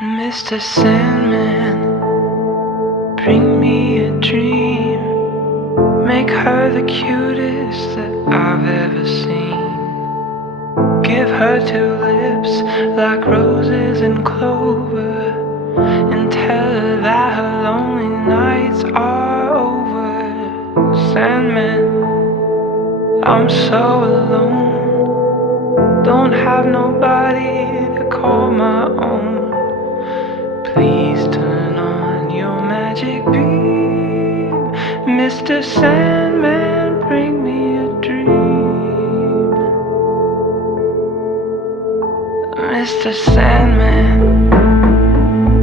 Mr. Sandman, bring me a dream. Make her the cutest that I've ever seen. Give her two lips like roses and clover, and tell her that her lonely nights are over. Sandman, I'm so alone, don't have nobody to call my own. Please turn on your magic beam. Mr. Sandman, bring me a dream. Mr. Sandman,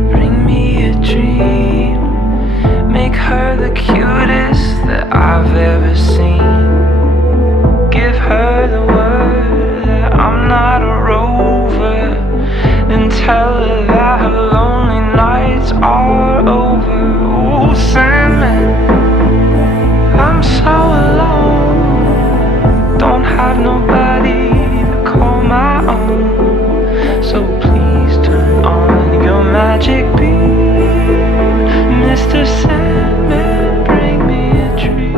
bring me a dream. Make her the cutest that I've ever seen. Give her the word that I'm not a rover, and tell her that her lonely nights are over. Oh, Sandman, I'm so alone, don't have nobody to call my own. So please turn on your magic beam. Mr. Sandman, bring me a dream.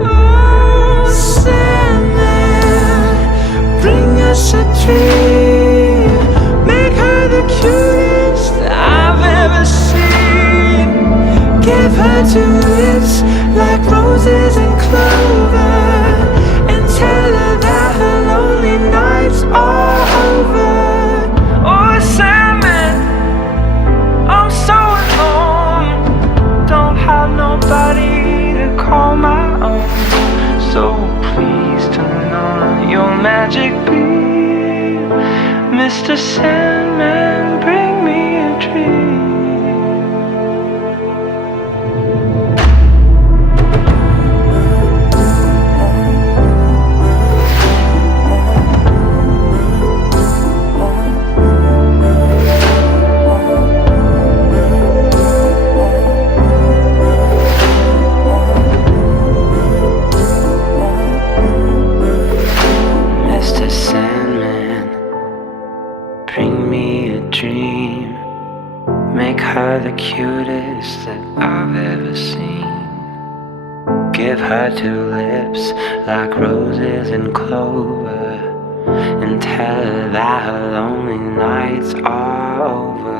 Oh, Sandman, bring us a dream. Make her the cutest that I've ever seen. Give her two lips like roses and clover, and tell her that her lonely nights are over. Oh, Sandman, I'm so alone, don't have nobody to call my own. So please turn on your magic beam. Mr. Sandman, bring me a dream. Mr. Sandman, bring me a dream. Make her the cutest that I've ever seen. Give her two lips like roses and clover, and tell her that her lonely nights are over.